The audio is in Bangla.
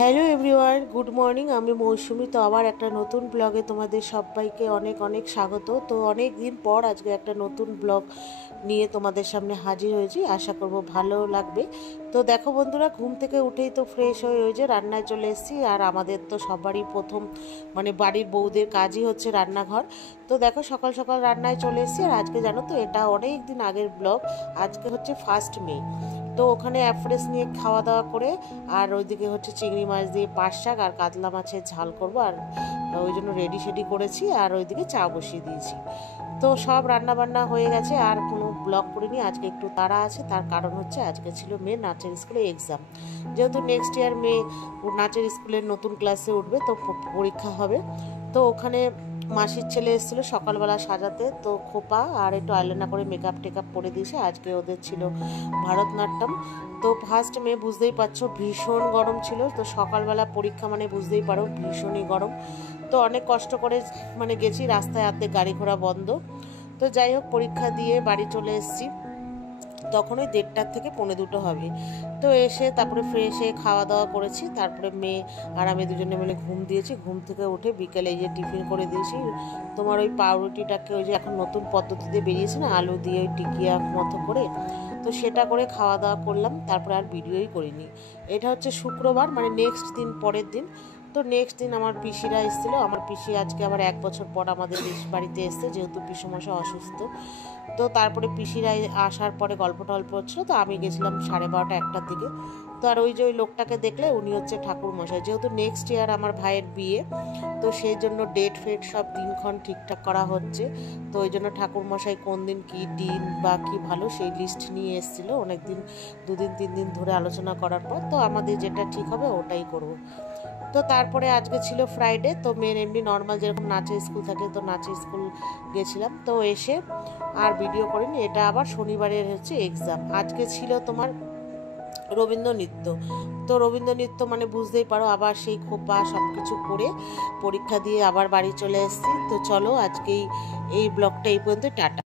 Hello everyone, good morning. আমি মৌসুমি। তো আবার একটা নতুন ব্লগে তোমাদের সবাইকে অনেক অনেক স্বাগত। তো অনেক দিন পর আজকে একটা নতুন ব্লগ নিয়ে তোমাদের সামনে হাজির হয়েছি। আশা করব ভালো লাগবে। তো দেখো বন্ধুরা, ঘুম থেকে উঠেই তো ফ্রেশ হয়ে ওই যে রান্নায় চলে এসেছি। আর আমাদের তো সবারই প্রথম বাড়ির বউদের কাজই হচ্ছে রান্নাঘর। তো দেখো সকাল সকাল রান্নায় চলে এসেছি। আর আজকে জানো তো, এটা অনেক দিন আগের ব্লগ। আজকে হচ্ছে 1 মে। তো ওখানে অ্যাফ্রেশ নিয়ে খাওয়া দাওয়া করে, আর ওইদিকে হচ্ছে চিংড়ি মাছ দিয়ে পাট শাক আর কাতলা মাছের ঝাল করবো। আর ওই জন্য রেডি সেডি করেছি, আর ওইদিকে চা বসিয়ে দিয়েছি। তো সব রান্না বান্না হয়ে গেছে, আর কোনো ব্লগ করিনি। আজকে একটু তাড়া আছে, তার কারণ হচ্ছে আজকে ছিল মেয়ের নাচের স্কুলে এক্সাম। যেহেতু নেক্সট ইয়ার মেয়ে নাচের স্কুলের নতুন ক্লাসে উঠবে, তো পরীক্ষা হবে। তো ওখানে মাসির ছেলে এসেছিলো সকালবেলা সাজাতে। তো খোপা আর একটু আইলাইনা করে মেকআপ টেকআপ করে দিয়েছে। আজকে ওদের ছিল ভারতনাট্যম। তো 1 মে বুঝতেই পারছো, ভীষণ গরম ছিল। তো সকালবেলা পরীক্ষা মানে বুঝতেই পারো ভীষণই গরম। তো অনেক কষ্ট করে গেছি, রাস্তায় অর্ধেক গাড়ি ঘোড়া বন্ধ। তো যাই হোক, পরীক্ষা দিয়ে বাড়ি চলে এসেছি। তখন ওই 1:30 থেকে 1:45 হবে। তো এসে তারপরে ফ্রেশ হয়ে খাওয়া দাওয়া করেছি। তারপরে মেয়ে আর আমি দুজনে মিলে ঘুম দিয়েছি। ঘুম থেকে উঠে বিকেলে এই যে টিফিন করে দিয়েছি। তোমার ওই পাউরুটিটাকে ওই যে এখন নতুন পদ্ধতিতে বেরিয়েছে না, আলু দিয়ে ওই টিকিয়া মতো করে, তো সেটা করে খাওয়া দাওয়া করলাম। তারপরে আর ভিডিওই করিনি। এটা হচ্ছে শুক্রবার, নেক্সট দিন, পরের দিন। তো নেক্সট দিন আমার পিসিরা এসেছিলো। আমার পিসি আজকে আবার 1 বছর পর আমাদের বাড়িতে এসছে, যেহেতু পিসুমশাই অসুস্থ। তো তারপরে পিসিরা আসার পরে গল্প টল্প হচ্ছিলো। তো আমি গেছিলাম 12:30 1টার দিকে। তো আর ওই যে ওই লোকটাকে দেখলে, উনি হচ্ছে ঠাকুর মশাই। যেহেতু নেক্সট ইয়ার আমার ভাইয়ের বিয়ে, তো সেই জন্য ডেট ফেট সব দিনক্ষণ ঠিকঠাক করা হচ্ছে। তো ওই জন্য ঠাকুর মশাই কোন দিন কী দিন বা কী ভালো সেই লিস্ট নিয়ে এসেছিলো। অনেক দিন, 2 দিন 3 দিন ধরে আলোচনা করার পর তো আমাদের যেটা ঠিক হবে ওটাই করব। তো তারপরে আজকে ছিল ফ্রাইডে। তো মেয়ের এমনি নর্মাল যেরকম নাচের স্কুল থাকে, তো নাচের স্কুল গেছিলাম। তো এসে আর ভিডিও করিনি। এটা আবার শনিবারের হচ্ছে এক্সাম। আজকে ছিল তোমার রবীন্দ্র নৃত্য। তো রবীন্দ্র নৃত্য বুঝতেই পারো, আবার সেই খোপা সব কিছু করে পরীক্ষা দিয়ে আবার বাড়ি চলে এসেছি। তো চলো আজকেই এই ব্লগটা এই পর্যন্ত, টাটা।